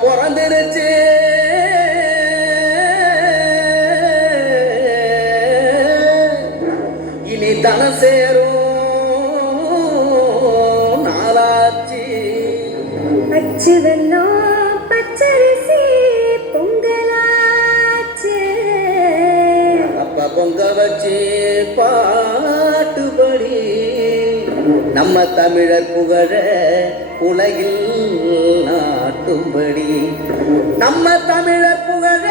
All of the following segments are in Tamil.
பிறந்துருச்சு இனி தன சேரும் நாளாச்சு அச்சு வெள்ளம் பச்சரிசி பொங்கலாச்சு அப்ப பொங்க வச்சு பாட்டுபடி நம்ம தமிழர் புகழ உலகில் நாட்டும்படி நம்ம தமிழர் புகழ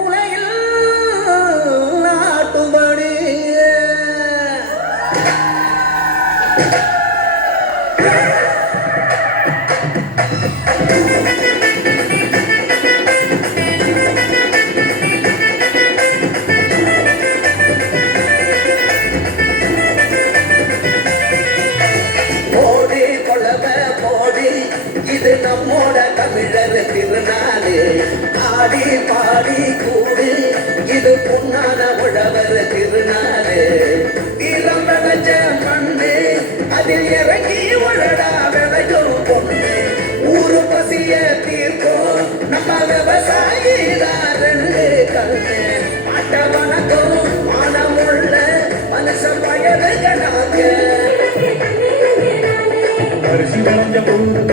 உலகில் நாட்டும்படி இது நம்மோட தமிழர் திருநாடு ஆடி பாடி கூடு இது பொன்னான உழவர் திருநாடு வீரம் விளைச்ச மண்ணு அதில் இறங்கி உழடா விளையும் பொண்ணு ஊரு பசிய தீர்க்கும் நம்ம விவசாயிதாரன்னு கண்ணு மாட்ட வணக்கம் மானமுள்ள மனுஷ பயனுகளாக அரிசி விளைஞ்ச ஊரு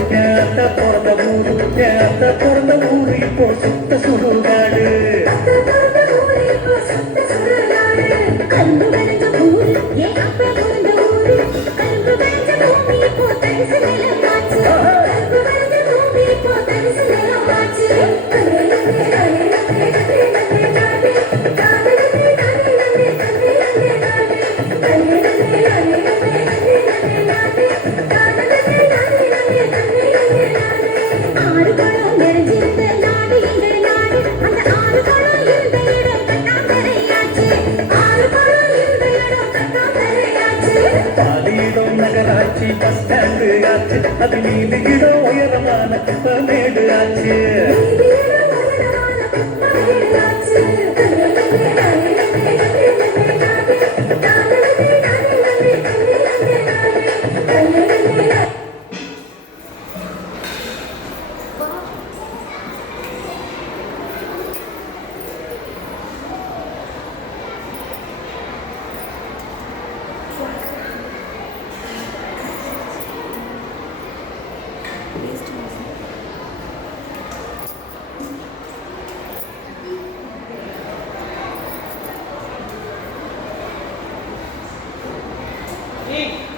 பிறந்த ஊரு இப்போ சுத்த சுடுகாடு பாதியிடம் நகராட்சி பஸ் ஸ்டாண்டு ஆச்சு அது நீதி இடம் உயரமான மேடு ஆச்சு Hey!